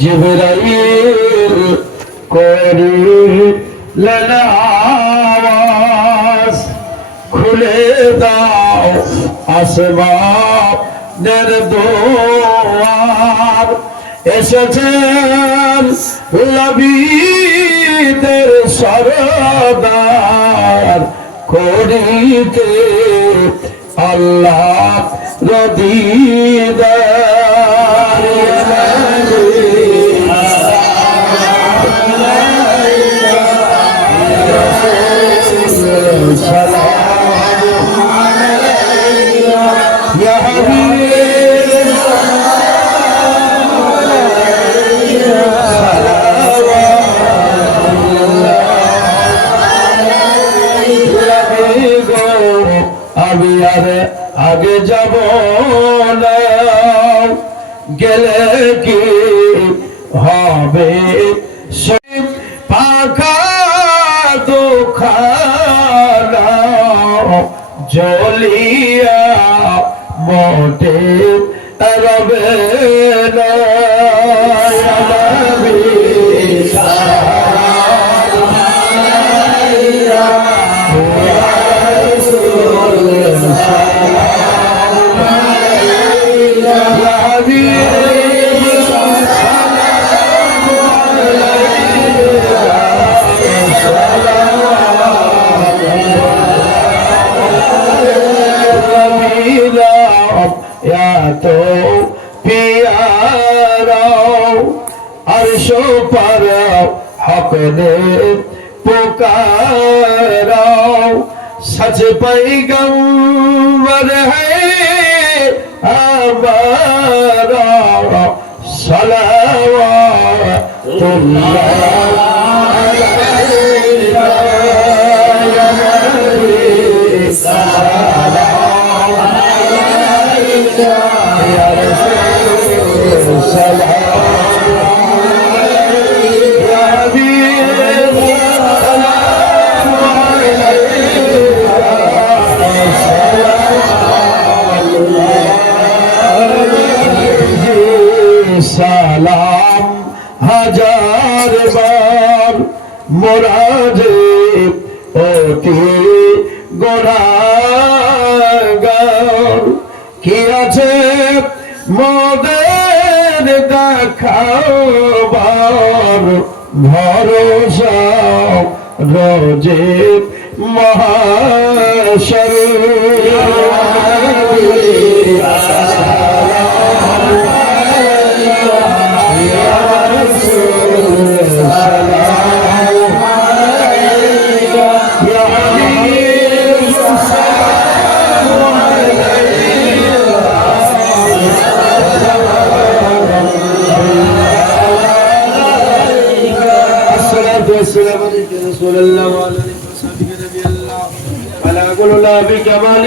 জিবরাইল করিলেন আওয়াজ খুলে দাও আসমানের দোয়ার। এসেছেন লবিদের সরদার করিতে আল্লাহ আমি আগে যাব না। গেলে কি হবে? সে পাখা দুখানা জলিয়া মোটে রবে না। পিয়ারাও আরশো পার হকনে পুকারাও সচ पैगंबर है हमारा सलावातुल्लाह সালাম হাজার বার মোরাজে অতি গোড়াগার কি আছে খাবার ভরসা রোজে মহাশর Yeah. والسلام عليك رسول الله وعلى آله وصحبه نبي الله على كل الله بكمال